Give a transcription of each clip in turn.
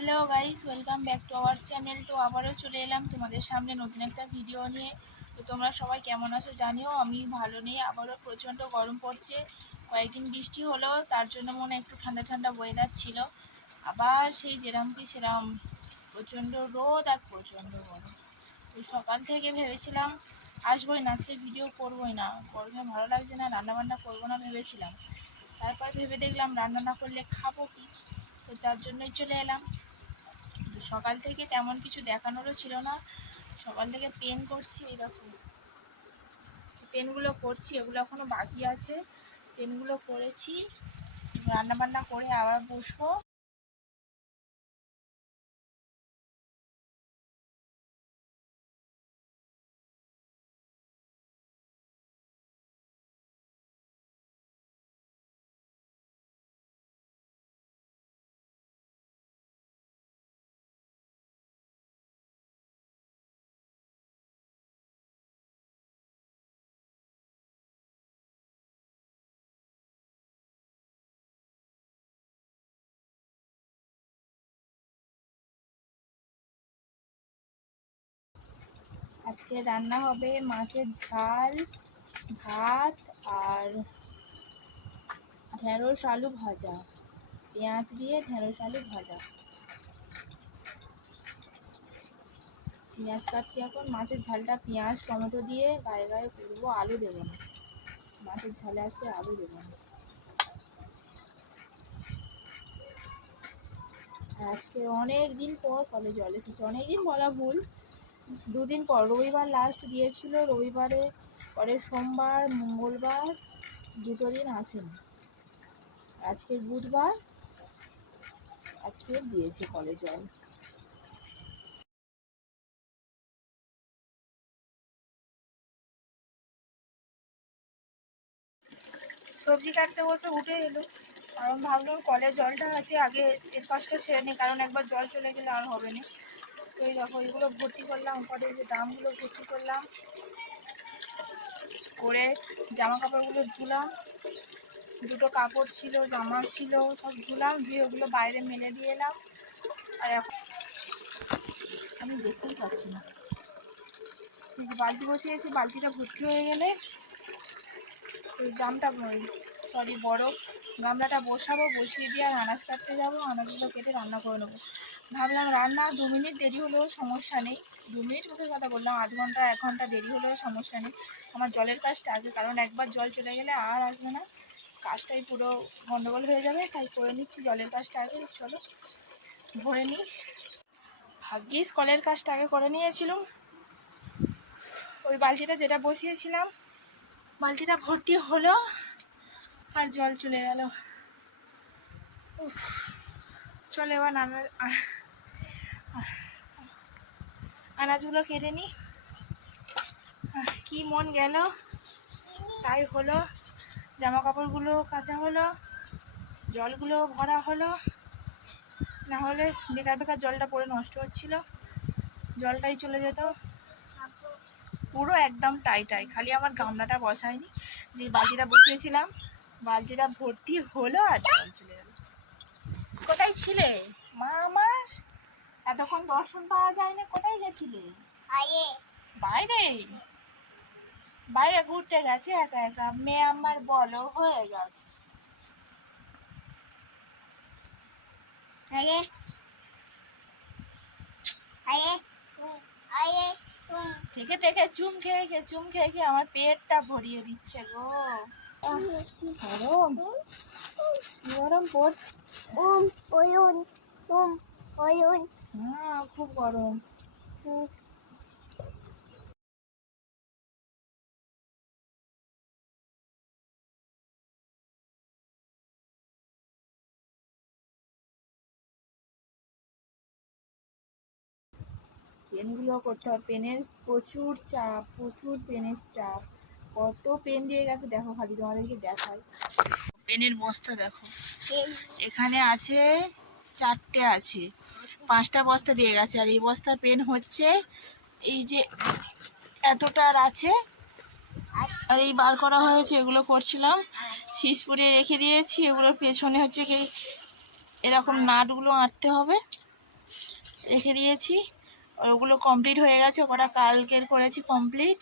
Hello guys, welcome back to our channel. তো আবারও চলে এলাম তোমাদের সামনে নতুন একটা ভিডিও নিয়ে। তো তোমরা সবাই কেমন আছো জানিও। আমি ভালো নেই, আবারও প্রচণ্ড গরম পড়ছে। কয়েকদিন বৃষ্টি হলো, তার জন্য মনে একটু ঠান্ডা ঠান্ডা ওয়েদার ছিল। আবার সেই যেরাম কি সেরাম প্রচণ্ড রোদ আর প্রচণ্ড গরম। তো সকাল থেকে ভেবেছিলাম আসবোই না, আজকে ভিডিও করবোই না, গরমে ভালো লাগছে না, রান্নাবান্না করবো না ভেবেছিলাম। তারপর ভেবে দেখলাম রান্না না করলে খাবো কি, তো তার জন্যই চলে এলাম। সকাল থেকে তেমন কিছু দেখানোরও ছিল না। সকাল থেকে পেন করছি, এই দেখো পেনগুলো করছি, এগুলো এখনো বাকি আছে। পেনগুলো করেছি, রান্নাবান্না করে আবার বসবো। আজকে রান্না হবে মাছের ঝাল, ভাত আর ঢেঁড়স আলু ভাজা, পেঁয়াজ দিয়ে ঢেঁড়স আলু ভাজা। পেঁয়াজ কাটছি এখন, মাছের ঝালটা পেঁয়াজ টমেটো দিয়ে গায়ে গায়ে করবো, আলু দেবো না। মাছের ঝালে আজকে আলু দেবো না। আজকে অনেক দিন পর কলে জল এসেছে, অনেক দিন বলা ভুল, দুদিন পর। রবিবার লাস্ট দিয়েছিল, রবিবারে পরে সোমবার মঙ্গলবার দুটো দিন আসেনি। আজকে বুধবার, আজকে দিয়েছে কলে জল। সবজি কাটতে বসে উঠে এলো, কারণ ভাবলাম কলের জলটা আছে, আগে এর কাজটা সেরে নিই, কারণ একবার জল চলে গেলে আর হবে না। তো এই দেখো এগুলো ভর্তি করলাম, পরে যে দামগুলো ভর্তি করলাম, করে জামা কাপড়গুলো ধুলাম। দুটো কাপড় ছিল, জামা ছিল, সব ধুলাম, ধুয়ে ওগুলো বাইরে মেলে দিয়ে এলাম। আর এখন আমি দেখতেই পাচ্ছি না, বালতি বসিয়েছি, বালতিটা ভর্তি হয়ে গেলে ওই ড্রামটা বড় গামলাটা বসাবো, বসিয়ে দিয়ে আর আনাজ কাটতে যাবো, আনাজগুলো কেটে রান্না করে নেবো। ভাবলাম রান্না 2 মিনিট দেরি হলেও সমস্যা নেই, 2 মিনিট মুখের কথা বললাম, আধ ঘন্টা 1 ঘন্টা দেরি হলেও সমস্যা নেই। আমার জলের কাজটা আগে, কারণ একবার জল চলে গেলে আর আসবে না, কাজটাই পুরো গন্ডগোল হয়ে যাবে। তাই করে নিচ্ছি জলের কাজটা আগে। চলো ভরে নিই। ভাগ্যিস কলের কাজটা আগে করে নিয়েছিলাম। ওই বালতিটা যেটা বসিয়েছিলাম, বালতিটা ভর্তি হলো আর জল চলে গেল। চলে এবার আনাজগুলো কেটে নিই। কি মন গেল তাই হলো, জামা কাপড়গুলো কাচা হলো, জলগুলো ভরা হলো, না হলে বেকার বেকার জলটা পড়ে নষ্ট হচ্ছিল, জলটাই চলে যেত পুরো একদম টাই। খালি আমার গামলাটা বসায়নি, যে বালতিটা বসিয়েছিলাম বালতিটা ভর্তি হলো আর জল চলে গেল। কোথায় ছিলে মা আমার? এতক্ষণ দর্শন পাওয়া যায় না, কোথায় গেছিলে? বাইরে বাইরে ঘুরতে গেছে একা একা, মেয়ে আমার বলো হয়ে গেছে। থেকে থেকে চুম খেয়ে আমার পেটটা ভরিয়ে দিচ্ছে গো। গরম গরম পড়ছে, হ্যাঁ খুব গরম। পেনগুলো করতে হবে, পেনের প্রচুর চাপ, প্রচুর পেনের চাপ। কত পেন দিয়ে গেছে দেখো, খালি তোমাদেরকে দেখাই। পেনের বস্তা দেখো, এখানে আছে 4টে, আছে 5টা বস্তা দিয়ে গেছে। আর এই বস্তা পেন হচ্ছে এই যে এতটার আছে, আর এই বার করা হয়েছে, এগুলো করছিলাম, শীষ পরিয়ে রেখে দিয়েছি। এগুলোর পেছনে হচ্ছে কি এরকম নাটগুলো আঁটতে হবে, রেখে দিয়েছি। ওগুলো কমপ্লিট হয়ে গেছে, ওটা কালকের করেছি কমপ্লিট,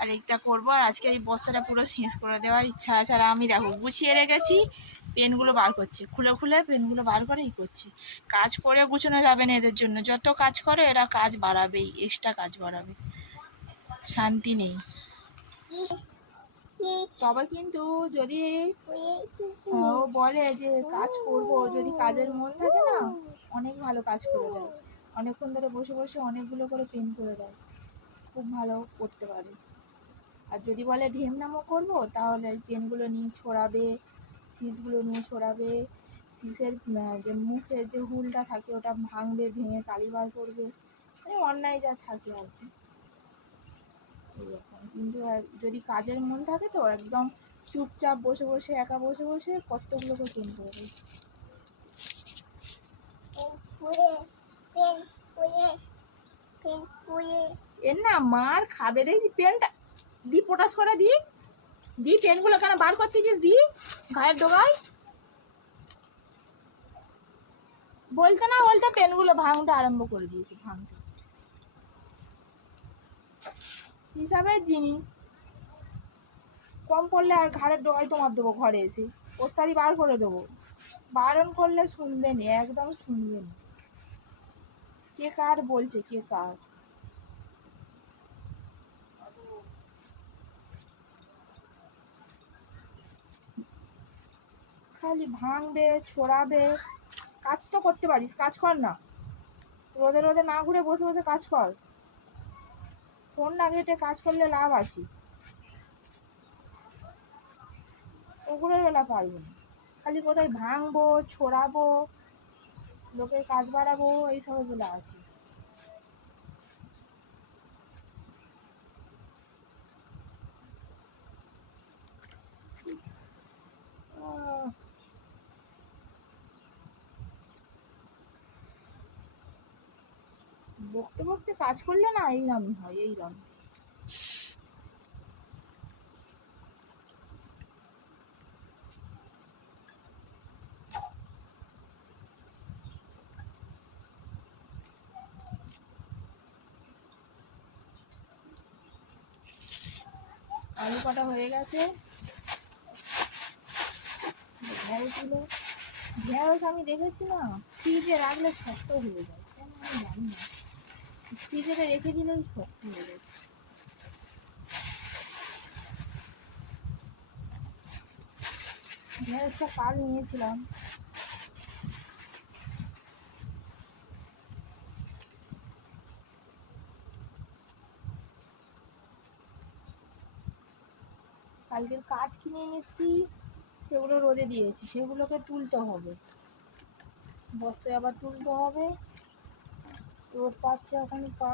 আর একটা করবো। আর আজকে এই বস্তাটা পুরো শেষ করে দেওয়ার ইচ্ছা আছে। আর আমি দেখো গুছিয়ে রেখেছি, পেনগুলো বার করছে, খুলে খুলে পেনগুলো বার করে ই করছে। কাজ করে গুছানো যাবে না এদের জন্য, যত কাজ করে এরা কাজ বাড়াবেই, এক্সট্রা কাজ বাড়াবে, শান্তি নেই। তবে কিন্তু যদি ও বলে যে কাজ করব, যদি কাজের মন থাকে না, অনেক ভালো কাজ করে দেয়। অনেকক্ষণ ধরে বসে বসে অনেকগুলো করে পেন করে দেয়, খুব ভালো করতে পারে। আর যদি বলে ঢেমনামো করবো, তাহলে পেনগুলো নিয়ে ছড়াবে, সিসগুলো নিয়ে ছড়াবে, সিসের যে মুখে যে হুলটা থাকে ওটা ভাঙবে, ভেঙে কালি বার করবে, মানে অন্যায় যা থাকে আর কি এরকম। কিন্তু যদি কাজের মন থাকে তো একদম চুপচাপ বসে বসে, একা বসে বসে কতগুলো করে পেন করে দেয়। এর না মার খাবে রে, পেনটা দি পটাশ করে দি পেনগুলো কেন বার করতেছিস, দি গায়ের ডোগায় বলতে না বলতে পেনগুলো ভাঙতে আরম্ভ করে দিয়েছে, ভাঙতে হিসাবের জিনিস কম পড়লে আর ঘাড়ের ডোগায় তোমার দেবো, ঘরে এসে পোস্তারি বার করে দেবো। বারণ করলে শুনবেন, একদম শুনবেন। কে কার বলছে, কে কার? খালি ভাঙবে, ছড়াবে। কাজ তো করতে পারিস, কাজ কর না, রোদে রোদে না ঘুরে বসে বসে কাজ কর। ফোন না ঘেটে কাজ করলে লাভ আছে, ওগুলোর বেলা পারবো না। খালি কোথায় ভাঙবো, ছড়াবো, লোকের কাজ বাড়াবো, এইসবের বেলা আছে। বকতে বকতে কাজ করলে না এইরকমই হয়, এইরকম। আলু কাটা হয়ে গেছে। ঢেঁড়স আমি দেখেছি না, ফ্রিজে রাখলে শক্ত হয়ে যায়, কেন আমি জানি না, ফ্রিজে রেখে দিলেই শক্ত হয়ে যায়। ঢেঁড়সটা কাল নিয়েছিলাম, কালকের কাঠ কিনে এনেছি, সেগুলো রোদে দিয়েছি, সেগুলোকে তুলতে হবে, বস্তায় আবার তুলতে হবে। রোদ পাচ্ছে এখনই পা।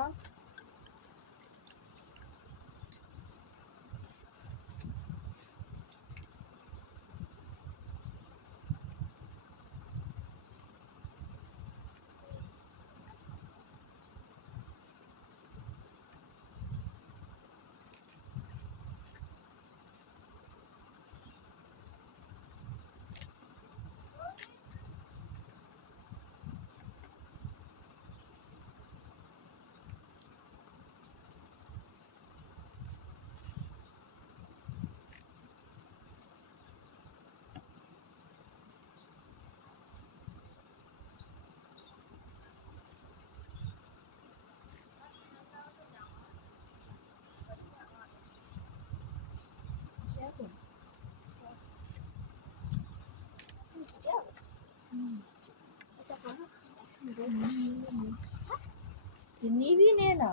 নিবি নে না,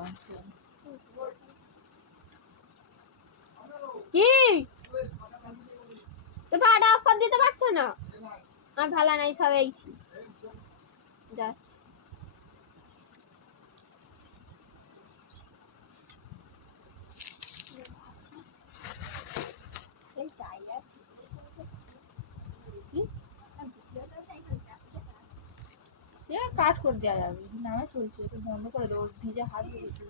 কি তো ভাড়া অফার দিতে পারছো না? আমার ভালো নাই, সব এইছি যাচ্ছে। সে কাট করে দেওয়া যাবে, নামে চলছে, একটু বন্ধ করে দেবো, ভিজে হাত বেরিয়েছে।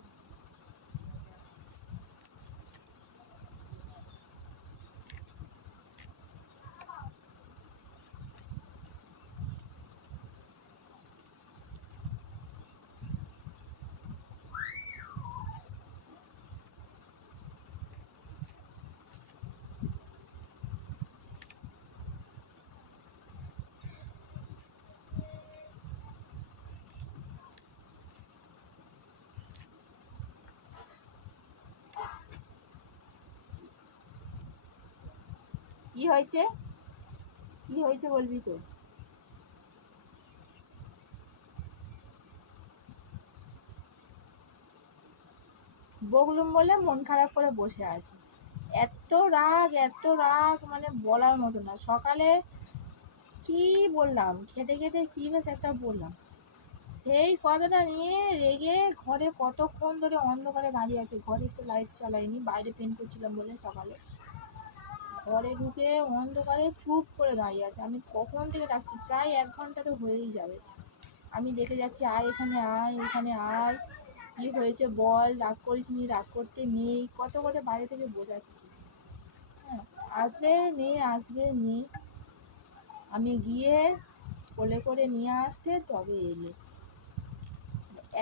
কি হয়েছে? কি হয়েছে বলবি তো? বকলুম বলে মন খারাপ করে বসে আছে। এত রাগ মানে বলার মতো না। সকালে কি বললাম, খেতে খেতে কি বেশ একটা বললাম, সেই কথাটা নিয়ে রেগে ঘরে কতক্ষণ ধরে অন্ধকারে দাঁড়িয়ে আছে। ঘরে তো লাইট চালাইনি, বাইরে পেন করছিলাম বলে সকালে। ঘরে ঢুকে অন্ধকারে চুপ করে দাঁড়িয়ে আছে। আমি কখন থেকে ডাকছি, প্রায় 1 ঘন্টা তো হয়েই যাবে। আমি দেখে যাচ্ছি, আয় এখানে আয়, এখানে আয়, কি হয়েছে বল, রাগ করিস নি, রাগ করতে নেই, কত করে বাইরে থেকে বোঝাচ্ছি। হ্যাঁ, আসবে নেই, আসবে নেই। আমি গিয়ে কোলে করে নিয়ে আসতে তবে এলে।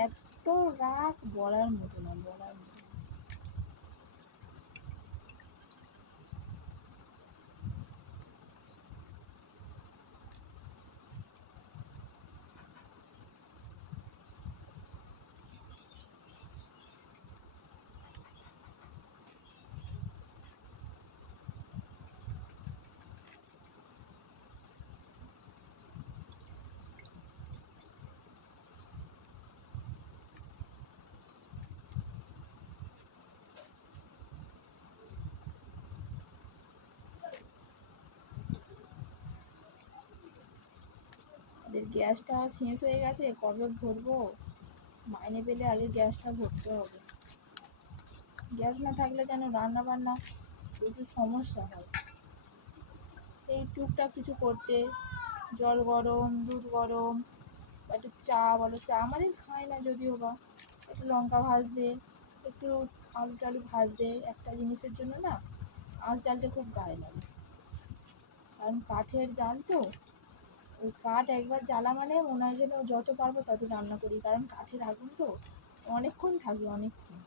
এত রাগ বলার মতো না, বলার মতো না। গ্যাসটা শেষ হয়ে গেছে, কবে ভরবো? মাইনে পেলে আগে গ্যাসটা ভরতে হবে। গ্যাস না থাকলে যেন রান্না বান্না প্রচুর সমস্যা হয়। এই টুকটাক কিছু করতে, জল গরম, দুধ গরম, একটু চা বলো, চা আমাদের খায় না যদিও বা, একটু লঙ্কা ভাজতে, একটু আলু টালু ভাজতে, একটা জিনিসের জন্য না আঁচ জ্বালতে খুব গায়ে লাগে। কারণ কাঠের জাল তো, ওই কাঠ একবার জ্বালা মানে মনে হয় যেন যত পারবো তত রান্না করি, কারণ কাঠের আগুন তো অনেকক্ষণ থাকে, অনেকক্ষণ।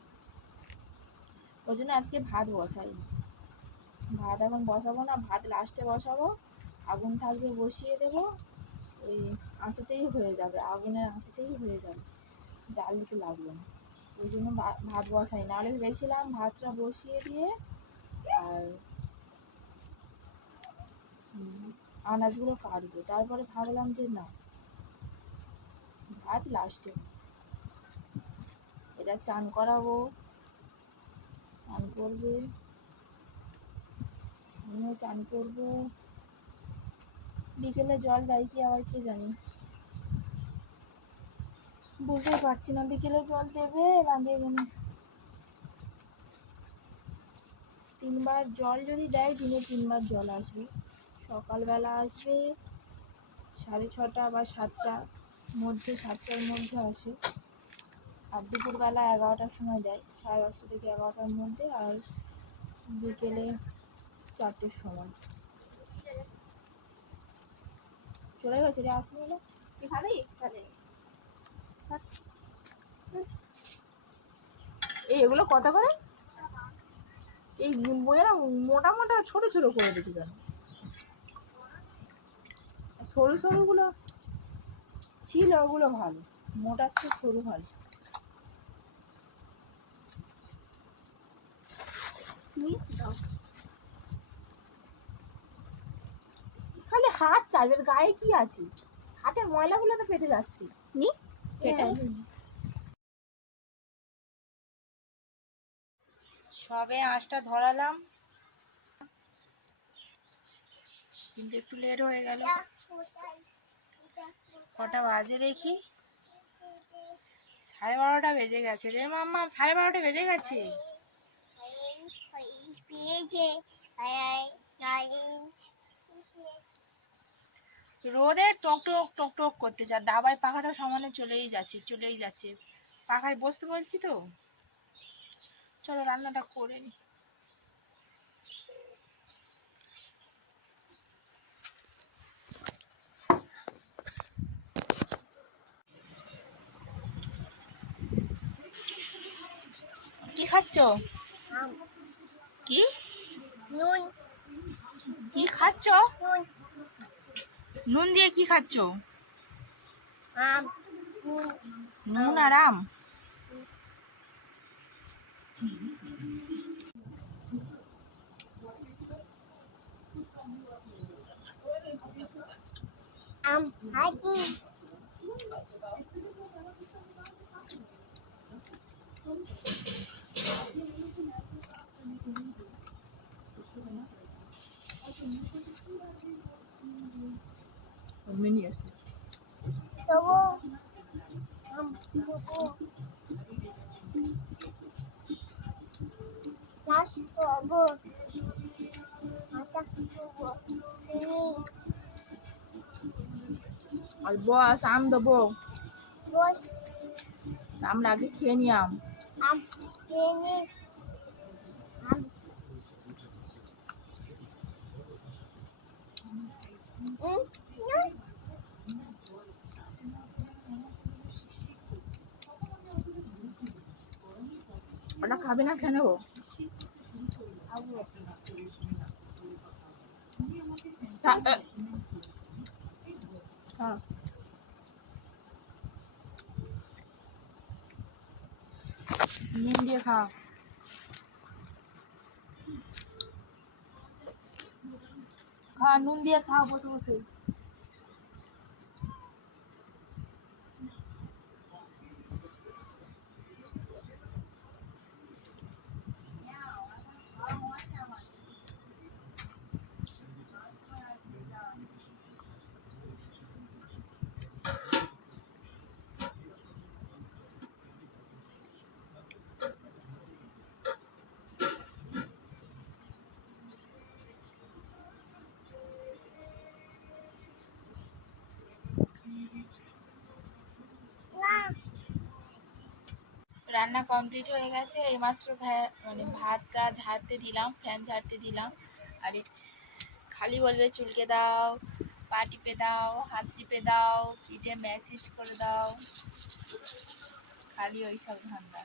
ওই জন্য আজকে ভাত বসাইনি। ভাত এখন বসাবো না, ভাত লাস্টে বসাবো। আগুন থাকবে বসিয়ে দেবো, ওই আঁচেতেই হয়ে যাবে, আগুনের আঁচেতেই হয়ে যাবে, জাল দিতে লাগবে না। ওই জন্য ভাত বসাই না। আরে ভেবেছিলাম ভাতটা বসিয়ে দিয়ে আর আনাজগুলো কাটবো, তারপরে ভাবলাম যে না, ভাত লাস্টে। এটা চান করাবো, চান করবে, আমিও চান করবো। বিকেলে জল দেয় কি আবার কে জানি, বুঝতে পারছি না বিকেলে জল দেবে না দেবে না। 3বার জল যদি দেয়, দিনে 3বার জল আসবে। সকালবেলা আসবে 6:30 বা 7টার মধ্যে, 7টার মধ্যে আসে। আর দুপুরবেলা 11টার সময় দেয়, 10:30 থেকে 11টার মধ্যে। আর বিকেলে 4টের সময়। চলে গেছে রে, আসবে না। এগুলো কত করে? এই বইয়েরা মোটা মোটা ছোট ছোট করে দিয়েছে কেন? সরু সরুগুলো ছিল, ওগুলো ভালো, মোটার চেয়ে সরু ভালো। খালি হাত চাইবে, গায়ে কি আছে? হাতের ময়লাগুলো তো পেটে যাচ্ছে। সবে আঁচটা ধরালাম, কিন্তু একটু লেট হয়ে গেল। কটা বাজে দেখি, 12:30 বেজে গেছে রে মাম্মা, 12:30 বেজে গেছে। রোদে টক টক টক টক করতেছে, আর দাবায় পাখাটা সমানে চলেই যাচ্ছে। পাখায় বসতে বলছি তো। চলো রান্নাটা করে নি। কি খাচ্ছ? কি নুন? কি খাচ্ছ? নুন দিয়ে কি খাচ্ছ? নুন আর আম? হাতি মিনি আছে তবু তবু নাচ তবু মাথা তবু তুমি আর বস আম দেবো বস আমরা আগে খেয়ে নি আম আম তেনি আম ওটা খাবে না খেয়ে নেবো নুন দিয়ে খা খা নুন দিয়ে খা বসে বসে রান্না কমপ্লিট হয়ে গেছে এইমাত্র মানে ভাতটা ঝাড়তে দিলাম ফ্যান ঝাড়তে দিলাম আর খালি বলবে চুলকে দাও পা টিপে দাও হাত টিপে দাও পিঠে ম্যাসেজ করে দাও খালি ওই সব ধান্দা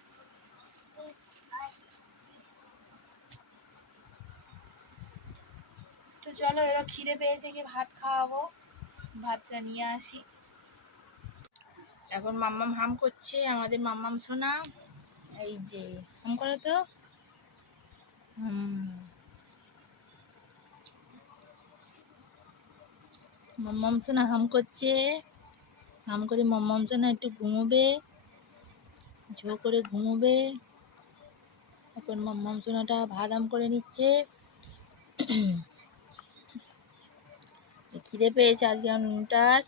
তো চলো এরা খিদে পেয়েছে কি ভাত খাওয়াবো ভাতটা নিয়ে আসি এখন মাম্মাম হাম করছে আমাদের মাম্মাম সোনা এই যে হাম করে তো মাম্মাম সোনা হাম করছে হাম করে মাম্মাম সোনা একটু ঘুমোবে ঝো করে ঘুমোবে এখন মাম্মাম সোনাটা ভাত হাম করে নিচ্ছে খিদে পেয়েছে আজকে নুনটার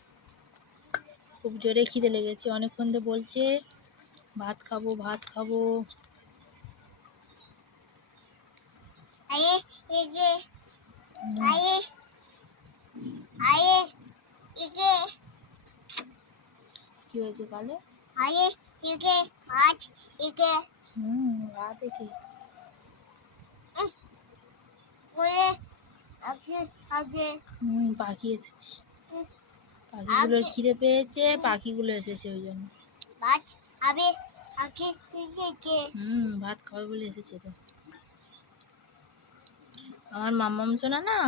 খুব জোরে খিদে লেগেছে অনেকক্ষণ ধরে বলছে ভাত খাবো ভাত খাবো আয়ে এগে আয়ে আয়ে এগে কি হয়েছে কালে আয়ে এগে আজ এগে রাত দেখে করে আগে আগে পাখি এসেছে পাখিগুলোর খিদে পেয়েছে পাখিগুলো এসেছে ওই জন্য ভাত আবে আগে এসেছে ভাত খাবে বলে এসেছে তো আমার মাম্মাম সোনা না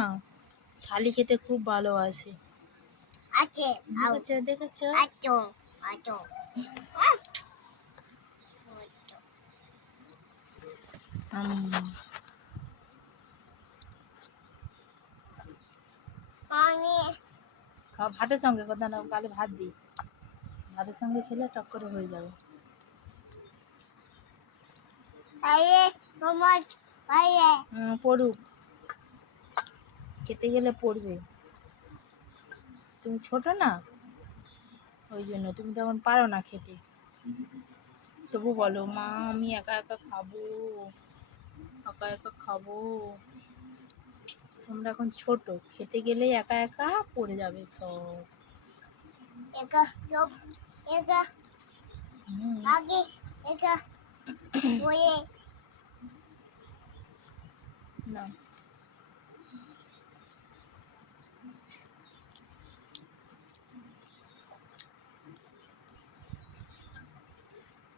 ছালি খেতে খুব ভালোবাসে আছে দেখেছো দেখেছো আটো আটো পানি খাও ভাতের সঙ্গে কথা না কালে ভাত দিই ভাতের সঙ্গে খেলে টক করে হয়ে যাবে আয়ে তোমার আয়ে পড়ুক খেতে গেলে পড়বে তুমি ছোট না ওই জন্য তুমি তখন পারো না খেতে তবু বলো মা আমি একা একা খাবো একা একা খাবো তোমরা এখন ছোট খেতে গেলেই একা একা পড়ে যাবে সব একা জব একা আগে একা বয়ে না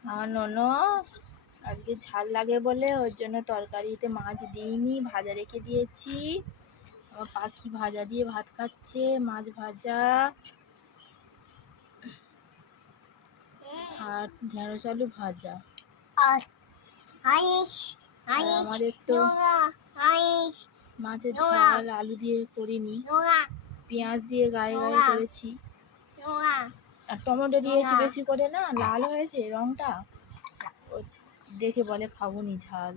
আমার ননো আজকে ঝাল লাগে বলে ওর জন্য তরকারিতে মাছ দিইনি ভাজা রেখে দিয়েছি আমার পাখি ভাজা দিয়ে ভাত খাচ্ছে মাছ ভাজা আর ঢেঁড়স আলু ভাজা আর আইস আর আইস আমাদের তো নোরা আইস মাছের ঝাল আলু দিয়ে করিনি নোরা পেঁয়াজ দিয়ে গায়ে গায়ে করেছি, আর টমেটো দিয়েছি বেশি করে, না লাল হয়েছে রংটা। ও দেখে বলে খাবো নি ঝাল।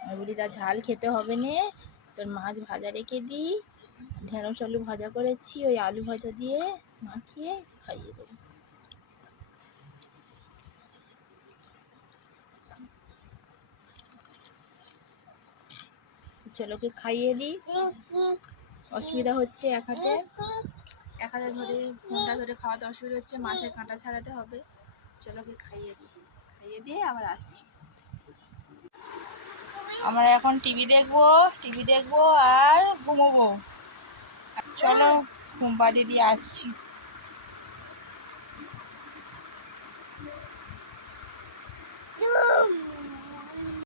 আমি বলি তা ঝাল খেতে হবে না, তোর মাছ ভাজা রেখে দিই, ঢেঁড়স আলু ভাজা করেছি, ওই আলু ভাজা দিয়ে মাখিয়ে খাইয়ে দেবো। চলো ওকে খাইয়ে দিই। অসুবিধা হচ্ছে এক হাতে ধরে, ফোনটা ধরে খাওয়াতে অসুবিধা হচ্ছে, মাছের কাঁটা ছাড়াতে হবে। চলো ওকে খাইয়ে দিই, খাইয়ে দিয়ে আবার আসছি। আমরা এখন টিভি দেখবো আর ঘুমোবো। চলো ঘুম পাড়িয়ে দিয়ে আসছি।